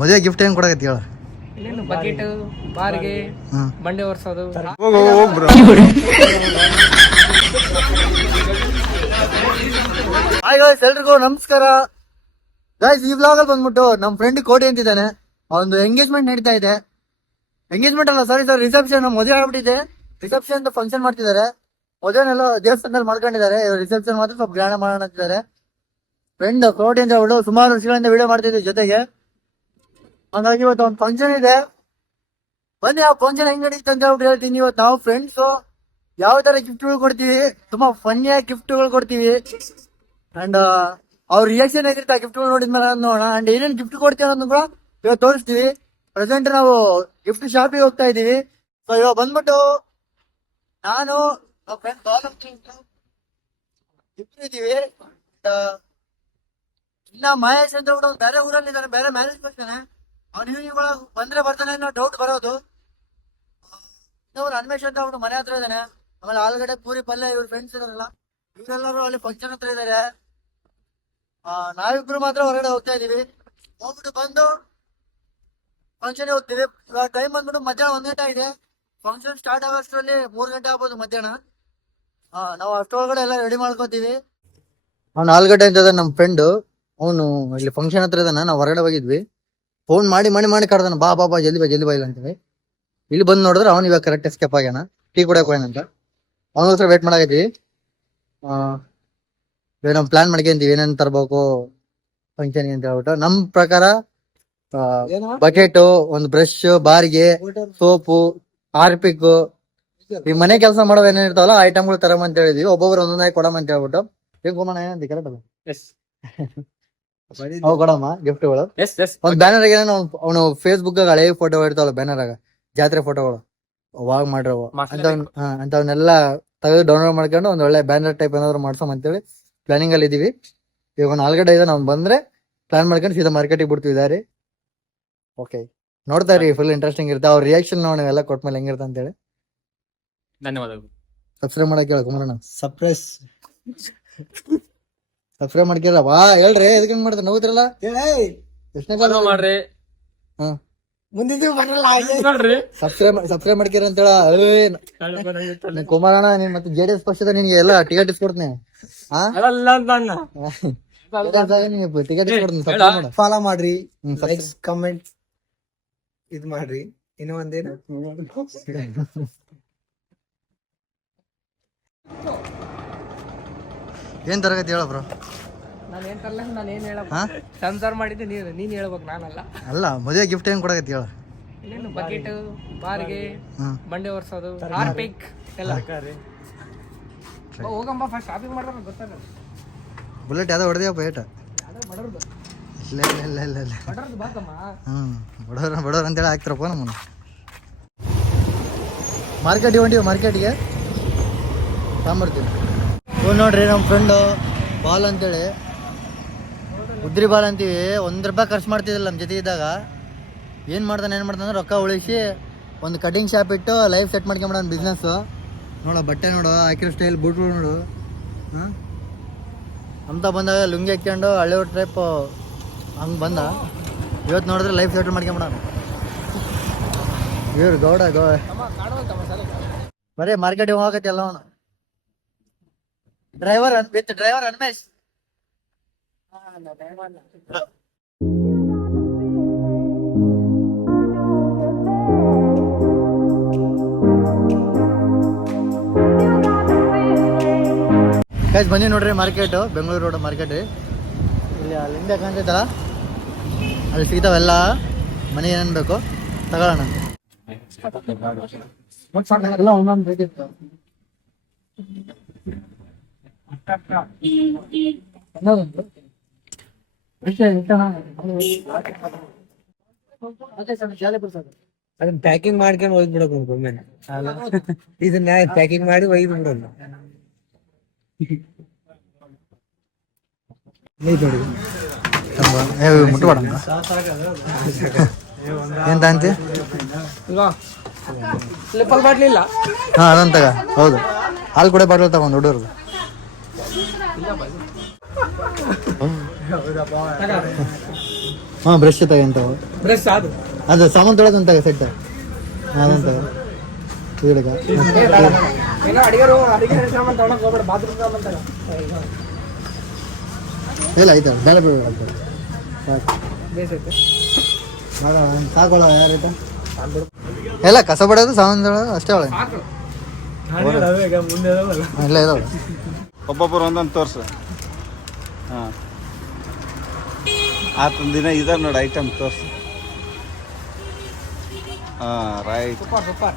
ಮದುವೆ ಗಿಫ್ಟ್ ಹೆಂಗ್ ಕೊಡಕತ್ತಿ ಹೇಳ. ಇನ್ನೇನು ಬಕೆಟ್ ಬಾರ್ಗೆ ಹ್ಮ್ ಬಂಡೆ ಒರ್ಸೋದು. ಹಾಯ್ ಗಾಯ್ಸ್ ಎಲ್ರಿಗೂ ನಮಸ್ಕಾರ. ಗಾಯ್ಸ್ ಈ ಬ್ಲಾಗ್ ಅಲ್ಲಿ ಬಂದ್ಬಿಟ್ಟು ನಮ್ಮ ಫ್ರೆಂಡ್ ಕೋಟಿ ಅಂತಿದ್ದಾನೆ. ಒಂದು ಎಂಗೇಜ್ಮೆಂಟ್ ನಡೀತಾ ಇದೆ. ಎಂಗೇಜ್ಮೆಂಟ್ ಅಲ್ಲ ಸಾರಿ ಸರ್ ರಿಸೆಪ್ಷನ್ ಮದುವೆ ಆಗ್ಬಿಟ್ಟಿದೆ. ರಿಸೆಪ್ಷನ್ ಅಂತ ಫಂಕ್ಷನ್ ಮಾಡ್ತಿದ್ದಾರೆ. ಮದುವೆನೆಲ್ಲ ದೇವಸ್ಥಾನದಲ್ಲಿ ಮಾಡ್ಕೊಂಡಿದ್ದಾರೆ. ರಿಸೆಪ್ಷನ್ ಮಾತ್ರ ಸ್ವಲ್ಪ ಗ್ರ್ಯಾಂಡ್ ಮಾಡೋಣ ಅಂತಿದ್ದಾರೆ. ಫ್ರೆಂಡ್ ಕೋಟಿ ಅಂತ ಅವಳು ಸುಮಾರು ವರ್ಷಗಳಿಂದ ವಿಡಿಯೋ ಮಾಡ್ತಿದ್ವಿ ಜೊತೆಗೆ. ಹಂಗಾಗಿ ಇವತ್ತು ಒಂದು ಫಂಕ್ಷನ್ ಇದೆ. ಬನ್ನಿ, ಆ ಫಂಕ್ಷನ್ ಹೆಂಗ್ ನಡೀತು ಅಂತ ಹೇಳ್ಬಿಟ್ಟು ಹೇಳ್ತೀನಿ ಇವತ್ತು ನಾವು ಫ್ರೆಂಡ್ಸು ಯಾವ ತರ ಗಿಫ್ಟ್ಗಳು ಕೊಡ್ತೀವಿ, ತುಂಬಾ ಫನ್ನಿಯಾಗಿ ಗಿಫ್ಟ್ಗಳು ಕೊಡ್ತೀವಿ. ಅಂಡ್ ಅವ್ರ ರಿಯಾಕ್ಷನ್ ಹೇಗಿರುತ್ತೆ ಆ ಗಿಫ್ಟ್ಗಳು ನೋಡಿದ್ಮೇಲೆ ನೋಡೋಣ. ಅಂಡ್ ಏನೇನ್ ಗಿಫ್ಟ್ ಕೊಡ್ತೀವಿ ಅನ್ನೋದು ಕೂಡ ಇವಾಗ ತೋರಿಸ್ತೀವಿ. ಪ್ರೆಸೆಂಟ್ ನಾವು ಗಿಫ್ಟ್ ಶಾಪಿಗೆ ಹೋಗ್ತಾ ಇದೀವಿ ಸೊ ಇವಾಗ ಬಂದ್ಬಿಟ್ಟು ನಾನು ಗಿಫ್ಟ್ ಇದ್ದೀವಿ. ಇಬ್ರು ಇನ್ನ ಮಹೇಶ್ ಅಂತ ಬೇರೆ ಊರಲ್ಲಿ ಇದ್ದಾನೆ ಬೇರೆ ಮ್ಯಾರೇಜ್ ಬರ್ತಾನೆ ಅವ್ನು ಇವ್ನಿಗೆ ಬಂದ್ರೆ ಬರ್ತಾನೆ ಅನ್ನೋ ಡೌಟ್ ಬರೋದು. ಅವ್ರು ಅನ್ಮೇಶ್ ಅಂತ ಅವನು ಮನೆ ಹತ್ರ ಇದ್ದಾನೆ. ಆಮೇಲೆ ಆಲ್ಗಡೆ ಪೂರಿ, ಪಲ್ಯ, ಇವ್ರ ಫ್ರೆಂಡ್ಸ್ ಇರೋಲ್ಲ ಇವರೆಲ್ಲರೂ ಅಲ್ಲಿ ಫಂಕ್ಷನ್ ಹತ್ರ ಇದ್ದಾರೆ ನಾವಿಬ್ರು ಮಾತ್ರ ಹೊರಗಡೆ ಹೋಗ್ತಾ ಇದೀವಿ ಹೋಗ್ಬಿಟ್ಟು ಬಂದು ಫಂಕ್ಷನ್ ಹೋಗ್ತೀವಿ. ಇವಾಗ ಟೈಮ್ ಬಂದ್ಬಿಟ್ಟು ಮಧ್ಯಾಹ್ನ ಒಂದ್ ಗಂಟೆ ಇದೆ. ಫಂಕ್ಷನ್ ಸ್ಟಾರ್ಟ್ ಆಗೋಷ್ಟರಲ್ಲಿ ಮೂರ್ ಗಂಟೆ ಆಗ್ಬೋದು ಮಧ್ಯಾಹ್ನ. ನಾವು ನಾವು ಅಷ್ಟೊಳಗಡೆ ಎಲ್ಲ ರೆಡಿ ಮಾಡ್ಕೋತೀವಿ. ಅವ್ನು ಆಲ್ಗಡೆ ಅಂತ ನಮ್ಮ ಫ್ರೆಂಡ್ ಅವನು ಇಲ್ಲಿ ಫಂಕ್ಷನ್ ಹತ್ರ ಇದ್ದಾನೆ. ನಾವು ಹೊರಗಡೆ ಹೋಗಿದ್ವಿ. ಫೋನ್ ಮಾಡಿ ಮಾಡಿ ಮಾಡಿ ಕರ್ದಾನ. ಬಾ ಬಾ ಬಾ ಜಲ್ದಿ ಬಾ ಜಲ್ದಿ ಬಾ ಇಲ್ಲ ಅಂತೇಳಿ ಇಲ್ಲಿ ಬಂದು ನೋಡಿದ್ರೆ ಅವ್ನು ಇವಾಗ ಕರೆಕ್ಟ್ ಎಸ್ಕೇಪ್ ಆಗ್ಯಾನ. ಟೀ ಕುಡಿಯಕ್ ಹೋಗ್ಯಾನಂತ ಹತ್ರ ವೇಟ್ ಮಾಡಾಕತ್ತೀವಿ ನಾವು ಪ್ಲಾನ್ ಮಾಡ್ಕೊಂತೀವಿ ಏನೇನ್ ತರ್ಬೇಕು ಫಂಕ್ಷನ್ ಅಂತ ಹೇಳ್ಬಿಟ್ಟು. ನಮ್ ಪ್ರಕಾರ ಬಕೆಟ್ ಒಂದು ಬ್ರಷ್ ಬಾರಿಗೆ ಸೋಪು ಹಾರ್ಪಿಕ್ ಈ ಮನೆ ಕೆಲಸ ಮಾಡೋದು ಏನೇನ್ ಇರ್ತಾವಲ್ಲ ಐಟಮ್ಗಳು ತರಮ್ ಅಂತ ಹೇಳಿದ್ವಿ. ಒಬ್ಬೊಬ್ರು ಒಂದೊಂದಾಗಿ ಕೊಡಮ್ ಅಂತ ಹೇಳ್ಬಿಟ್ಟು. ಈಗ ಕರೆಕ್ಟ್ ಅಲ್ಲ? ಅವು ಕೊಡಮ್ಮ ಗಿಫ್ಟ್ಗಳು ಎಸ್ ಎಸ್ ಒಂದ್ ಬ್ಯಾನರ್ ಅವನು ಫೇಸ್ಬುಕ್ ಹಳೆ ಫೋಟೋ ಇರ್ತಾವಲ್ಲ ಬ್ಯಾನರ್ ಆಗ ಜಾತ್ರೆ ಫೋಟೋಗಳು ವಾಗ್ ಮಾಡಿರೋ ಅಂತವನ್ನೆಲ್ಲ ತೆಗೆದು ಡೌನ್ಲೋಡ್ ಮಾಡ್ಕೊಂಡು ಒಂದ್ ಒಳ್ಳೆ ಬ್ಯಾನರ್ ಟೈಪ್ ಏನಾದ್ರು ಮಾಡ್ಸೋಮ್ ಅಂತೇಳಿ ಪ್ಲಾನಿಂಗ್ ಅಲ್ಲಿ ಇದೀವಿ. ಇವಾಗ ಒಂದ್ ಆಲ್ಗಡೆ ಇದೆ ನಾವು ಬಂದ್ರೆ ಪ್ಲಾನ್ ಮಾಡ್ಕೊಂಡು ಸೀದಾ ಮಾರ್ಕೆಟಿಗೆ ಬಿಡ್ತೀವಿ ದಾರಿ. ಓಕೆ ನೋಡ್ತಾ ರೀ ಫುಲ್ ಇಂಟ್ರೆಸ್ಟಿಂಗ್ ಇರುತ್ತೆ. ಅವ್ರ ರಿಯಾಕ್ಷನ್ ನೋಡಿ ಎಲ್ಲ ಕೊಟ್ಮೇಲೆ ಹೆಂಗಿರುತ್ತೆ ಅಂತೇಳಿ. ಧನ್ಯವಾದಗಳು. ಸಬ್ಸ್ಕ್ರೈಬ್ ಮಾಡಕ್ಕೆ ಹೇಳ ಕುಮಾರಣ್ಣ. ಸಪ್ರೆಸ್ ಸಬ್ಸ್ಕ್ರೈಬ್ ಮಾಡ್ಕಿರಲ್ಲ ವಾ ಹೇಳ್ರಿ ಎದಕ್ಕೆ ಹೆಂಗ್ ಮಾಡ್ತಾರೆ ಏಯ್ ಎಷ್ಟನೇ Follow ಮಾಡ್ರಿ. ಹಾ. ದಿನ ಬರಲ್ಲ ನೋಡ್ರಿ ಸಬ್ಸ್ಕ್ರೈಬ್ ಸಬ್ಸ್ಕ್ರೈಬ್ ಮಾಡ್ಕಿರ ಅಂತೇಳ. ನೀನ್ ಕುಮಾರಣ್ಣ ನೀನ್ ಮತ್ತೆ ಜೆ ಡಿ ಎಸ್ ಪಕ್ಷದ ನಿನ್ಗೆ ಎಲ್ಲ ಟಿಕೆಟ್ ಇಸ್ಕೊಡ್ತೀನಿ. ಆ ಅಲ್ಲ ಅಂತ ಅಣ್ಣ. ಟಿಕೆಟ್ ಇಸ್ಕೊಡ್ತೀನಿ. ಫಾಲೋ ಮಾಡ್ರಿ ಕಮೆಂಟ್ ಇದ್ ಮಾಡ್ರಿ. ಇನ್ನು ಒಂದೇನು? ಏನ್ ತರಗತಿ ಹೇಳ ಬ್ರೋ? ನಾನು ಏನು ತರಲ್ಲ ನಾನು ಏನು ಹೇಳ ಹಾ? ಸಂಸಾರ ಮಾಡಿದ್ದು ನೀನು ನೀನ್ ಹೇಳ್ಬೇಕು ನಾನಲ್ಲ. ಅಲ್ಲ ಮದುವೆ ಗಿಫ್ಟ್ ಏನು ಕೊಡಕತ್ತಿ ಹೇಳ? ಇನ್ನೇನು ಬಕೆಟ್ ಬಾರ್ಗೆ ಬಂಡೆ ಒರ್ಸೋದು ಹಾರ್ಪಿಕ್ ಎಲ್ಲ. ಹೋಗಮ್ಮ ಫಸ್ಟ್ ಶಾಪಿಂಗ್ ಮಾಡ್ದಾಗ ಗೊತ್ತಾಗ ಬುಲೆಟ್ ಯಾವ್ದೋ ಹೊಡೆದಿಯಪ್ಪ ಏಟ ಇಲ್ಲ ಇಲ್ಲ ಇಲ್ಲ ಇಲ್ಲ ಇಲ್ಲ. ಹ್ಮ್ ಬಡವ್ರ ಬಡವ್ರ ಅಂತೇಳಿ ಹಾಕ್ತಾರಪ್ಪ ನಮ್ಮನ್ನ. ಮಾರ್ಕೆಟಿಗೆ ಹೊಂಟಿವಿ ಮಾರ್ಕೆಟ್ಗೆ ತಗೊಂಬರ್ತೀವಿ ನೋಡ್ರಿ ನಮ್ಮ ಫ್ರೆಂಡು ಬಾಲ್ ಅಂತೇಳಿ. ಉದ್ರಿ ಬಾಲ್ ಅಂತೀವಿ. ಒಂದು ರೂಪಾಯಿ ಖರ್ಚು ಮಾಡ್ತಿದ್ದಿಲ್ಲ ನಮ್ಮ ಜೊತೆ ಇದ್ದಾಗ. ಏನು ಮಾಡ್ತಾನೆ ಏನು ಮಾಡ್ತಾನೆ ರೊಕ್ಕ ಉಳಿಸಿ ಒಂದು ಕಟಿಂಗ್ ಶಾಪ್ ಇಟ್ಟು ಲೈಫ್ ಸೆಟ್ ಮಾಡ್ಕೊಂಬಿಡೋಣ ಬಿಸ್ನೆಸ್ಸು ನೋಡ ಬಟ್ಟೆ ನೋಡು ಹಾಕಿರೋ ಸ್ಟೈಲ್ ಬೂಟ್ಗಳು ನೋಡು. ಅಂತ ಬಂದಾಗ ಲುಂಗಿ ಹಾಕ್ಕೊಂಡು ಹಳೆ ಟ್ರೈಪ್ ಹಂಗೆ ಬಂದ. ಇವತ್ತು ನೋಡಿದ್ರೆ ಲೈಫ್ ಸೆಟ್ ಮಾಡ್ಕೊಂಬಿಡೋಣ ಇವ್ರು ಗೌಡ ಗೌ ಬರೀ ಮಾರ್ಕೆಟಿಗೆ ಹೋಗತ್ತೆ ಎಲ್ಲ ಅವನು. Driver with driver Anmesh guys ಬನ್ನಿ ನೋಡ್ರಿ ಮಾರ್ಕೆಟ್ ಬೆಂಗಳೂರು ರೋಡ್ ಮಾರ್ಕೆಟ್ ರೀ. ಇಲ್ಲಿ ಅಲ್ಲಿ ಹಿಂದೆ ಕಾಣ್ತೈತಲ್ಲ ಅಲ್ಲಿ ಸಿಗ್ತಾವೆಲ್ಲ. ಮನೆ ಏನೇನು ಬೇಕು? ತಗೊಳ್ಳೋಣ. ಎಲ್ಲ ಒಂದೊಂದು ಬೇಕಿತ್ತು ಅದನ್ನ ಪ್ಯಾಕಿಂಗ್ ಮಾಡ್ಕೊಂಡು ಒಯ್ದು ಬಿಡೋದು ಒಮ್ಮೆ. ಇದನ್ನ ಪ್ಯಾಕಿಂಗ್ ಮಾಡಿ ಒಯ್ದು ಬಿಡೋದು ಇದು ನೋಡಿ ತಮ್ಮ, ಏ, ಮುಟ್ಬೇಡ ಅಂತ. ಎಂತ ಅಂತಿ ಇಲ್ವಾ ಸ್ಲಿಪ್ಪಲ್ ಬಾಟ್ಲಿ ಇಲ್ಲ. ಹಾ ಅದೊಂದ್ ತಗ. ಹೌದು. ಹಾಲು ಕೂಡ ಬಾಟ್ಲು ತಗೊಂಡು ಹುಡುಗರು ಹಾ ಬ್ರಷ್ ತಗಂತಾವ ಬ್ರಷ್ ಅದು. ಅದು ಸಾಮಾನು ತೊಳೆದಂತ ಸೆಟ್ ಅದಂತ ತಗೋ. ಇಲ್ಲ ಆಯ್ತು ಬೇಡ. ಬೇಡ ಅಂತ ಸಾಕೊಳ್ಳೋ ಯಾರೈತ ಎಲ್ಲ ಕಸ ಬಡೋದು ಸಾಮಾನು ತೊಳೆದು ಅಷ್ಟೇ ಮುಂದೆ ಇಲ್ಲ ಇದಾವೆ ಒಬ್ಬೊಬ್ಬರು ಒಂದೊಂದು ತೋರ್ಸು. ಹಾಂ. ಆತನ ದಿನ ಇದ ನೋಡಿ ಐಟಮ್ ತೋರಿಸು. ಹಾಂ ರೈಟ್ ಸೂಪರ್ ಸೂಪರ್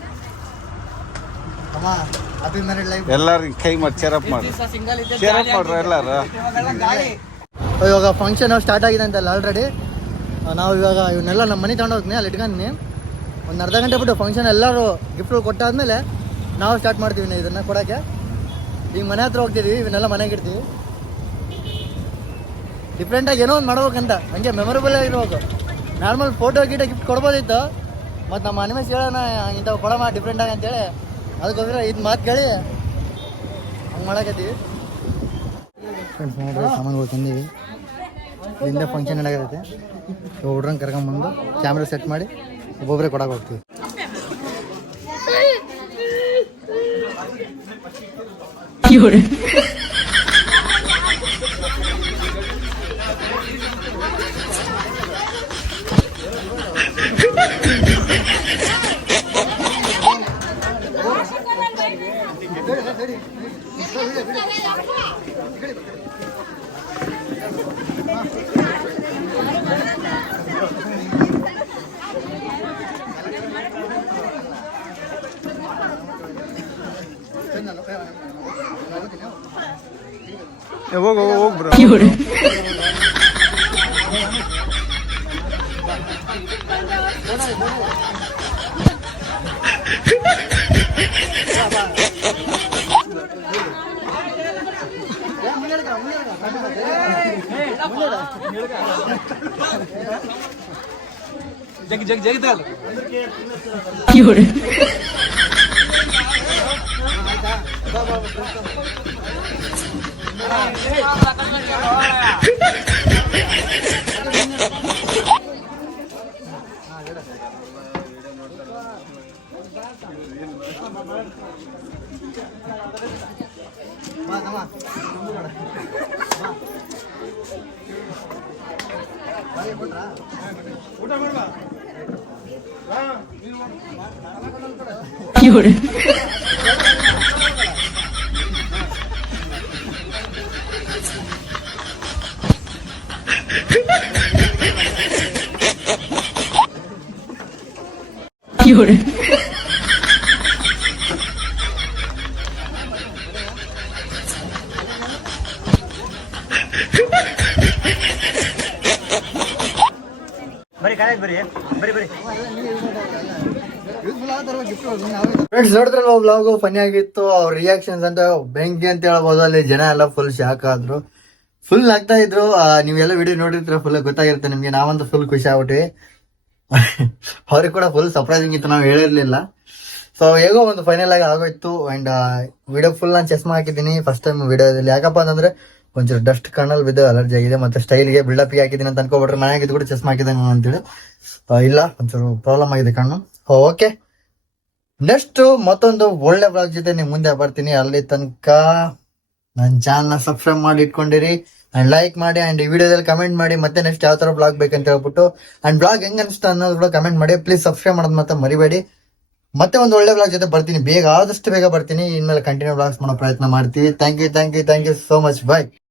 ಎಲ್ಲರಿಗೆ ಕೈ ಮಾಡಿ ಚೇರಪ್ ಮಾಡಿ. ಚೇರಪ್ ಮಾಡ್ರಿ ಎಲ್ಲಾರು. ಗಾಳಿ. ಇವಾಗ ಫಂಕ್ಷನ್ ಸ್ಟಾರ್ಟ್ ಆಗಿದೆ ಅಂತಲ್ಲ ಆಲ್ರೆಡಿ ನಾವು ಇವಾಗ ಇವನ್ನೆಲ್ಲ ನಮ್ಮ ಮನೆ ತಗೊಂಡು ಹೋಗ್ತೀನಿ ಅಲ್ಲಿ ಇಟ್ಕೊಂಡಿನಿ. ಒಂದು ಅರ್ಧ ಗಂಟೆ ಬಿಟ್ಟು ಫಂಕ್ಷನ್ ಎಲ್ಲರೂ ಗಿಫ್ಟ್ ಕೊಟ್ಟಾದ್ಮೇಲೆ ನಾವು ಸ್ಟಾರ್ಟ್ ಮಾಡ್ತೀವಿ ಇದನ್ನು ಇದನ್ನ ಕೊಡೋಕ್ಕೆ. ಈಗ ಮನೆ ಹತ್ರ ಹೋಗ್ತಿದ್ವಿ, ಇವನ್ನೆಲ್ಲ ಮನೆಗೆ ಇಡ್ತೀವಿ. ಡಿಫ್ರೆಂಟಾಗಿ ಏನೋ ಒಂದು ಮಾಡ್ಬೇಕಂತ, ಹಂಗೆ ಮೆಮೊರಬಲ್ ಆಗಿರ್ಬೇಕು. ನಾರ್ಮಲ್ ಫೋಟೋ ಗೀಟೋ ಗಿಫ್ಟ್ ಕೊಡ್ಬೋದಿತ್ತು, ಮತ್ತು ನಮ್ಮ ಅನಿಮೇಸ್ ಹೇಳೋಣ, ಇಂಥವು ಡಿಫ್ರೆಂಟ್ ಆಗಿ ಅಂತೇಳಿ. ಅದಕ್ಕೋಸ್ಕರ ಇದು ಮಾತು ಕೇಳಿ, ಹಂಗೆ ಮಾಡಕತ್ತೀವಿ. ಸಾಮಾನುಗಳು ತಂದೀವಿ. ಹಿಂದೆ ಫಂಕ್ಷನ್ ನಡೆಯತ್ತೆ ಹುಡ್ರಂಗೆ ಕರ್ಕೊಂಬಂದು ಕ್ಯಾಮ್ರಾ ಸೆಟ್ ಮಾಡಿ ಒಬ್ಬೊಬ್ಬರೇ ಕೊಡಕ್ಕೆ ಹೋಗ್ತೀವಿ. 夜。ಹೋಗಿ ಹೋಗಿ ಬ್ರೋ ಜಗ್ ಜಗ್ 有人。ಫ್ರೆಂಡ್ಸ್ ನೋಡಿದ್ರಲ್ಲ ಬ್ಲಾಗು ಫನಿ ಆಗಿತ್ತು ಅವ್ರ ರಿಯಾಕ್ಷನ್ಸ್ ಅಂತ ಬೆಂಕಿ ಅಂತ ಹೇಳ್ಬೋದು ಅಲ್ಲಿ ಜನ ಎಲ್ಲ ಫುಲ್ ಶಾಕ್ ಆದ್ರು. ಫುಲ್ ಆಗ್ತಾ ಇದ್ರು ನೀವೆಲ್ಲ ವಿಡಿಯೋ ನೋಡಿರ್ತೀರ ಫುಲ್ ಗೊತ್ತಾಗಿರುತ್ತೆ ನಿಮ್ಗೆ. ನಾವಂತೂ ಫುಲ್ ಖುಷಿ ಆಗ್ಬಿಟ್ವಿ. ಅವ್ರಿಗೆ ಕೂಡ ಫುಲ್ ಸರ್ಪ್ರೈಸಿಂಗ್ ಇತ್ತು ನಾವು ಹೇಳಿರ್ಲಿಲ್ಲ. ಸೊ ಹೇಗೋ ಒಂದು ಫೈನಲ್ ಆಗಿ ಆಗೋಯ್ತು ಅಂಡ್ ವಿಡಿಯೋ ಫುಲ್ ನಾನು ಚಸ್ಮಾ ಹಾಕಿದ್ದೀನಿ ಫಸ್ಟ್ ಟೈಮ್ ವಿಡಿಯೋದಲ್ಲಿ ಯಾಕಪ್ಪ ಅಂತಂದ್ರೆ ಒಂಚೂರು ಡಸ್ಟ್ ಕಣ್ಣಲ್ಲಿ ಬಿದ್ದು ಅಲರ್ಜಿ ಆಗಿದೆ ಮತ್ತೆ ಸ್ಟೈಲ್ಗೆ ಬಿಲ್ಡಪ್ ಹಾಕಿದ್ದೀನಿ ಅಂತ ಅನ್ಕೋಬಿಟ್ರೆ ಮನೆಯಾಗಿದ್ದು ಕೂಡ ಚಸ್ಮಾ ಹಾಕಿದಂಗೆ ಅಂತೇಳಿ. ಆ, ಇಲ್ಲ ಒಂಚೂರು ಪ್ರಾಬ್ಲಮ್ ಆಗಿದೆ ಕಣ್ಣು. ಓಕೆ ನೆಕ್ಸ್ಟ್ ಮತ್ತೊಂದು ಒಳ್ಳೆ ಬ್ಲಾಗ್ ಜೊತೆ ನಿಮ್ ಮುಂದೆ ಬರ್ತೀನಿ. ಅಲ್ಲಿ ತನಕ ನನ್ನ ಚಾನಲ್ ಸಬ್ಸ್ಕ್ರೈಬ್ ಮಾಡಿ ಇಟ್ಕೊಂಡಿರಿ. ಅಂಡ್ ಲೈಕ್ ಮಾಡಿ ಅಂಡ್ ಈ ವಿಡಿಯೋದಲ್ಲಿ ಕಮೆಂಟ್ ಮಾಡಿ ಮತ್ತೆ ನೆಕ್ಸ್ಟ್ ಯಾವ ತರ ಬ್ಲಾಗ್ ಬೇಕಂತ ಹೇಳ್ಬಿಟ್ಟು ಅಂಡ್ ಬ್ಲಾಗ್ ಹೆಂಗ್ ಅನಿಸ್ತಾ ಅನ್ನೋದು ಕೂಡ ಕಮೆಂಟ್ ಮಾಡಿ. ಪ್ಲೀಸ್ ಸಬ್ಸ್ಕ್ರೈಬ್ ಮಾಡೋದು ಮತ್ತೆ ಮರಿಬೇಡಿ. ಮತ್ತೆ ಒಂದು ಒಳ್ಳೆ ಬ್ಲಾಗ್ ಜೊತೆ ಬರ್ತೀನಿ. ಬೇಗ ಆದಷ್ಟು ಬೇಗ ಬರ್ತೀನಿ. ಇನ್ಮೇಲೆ ಕಂಟಿನ್ಯೂ ಬ್ಲಾಗ್ಸ್ ಮಾಡೋ ಪ್ರಯತ್ನ ಮಾಡ್ತೀವಿ. Thank you thank you thank you so much bye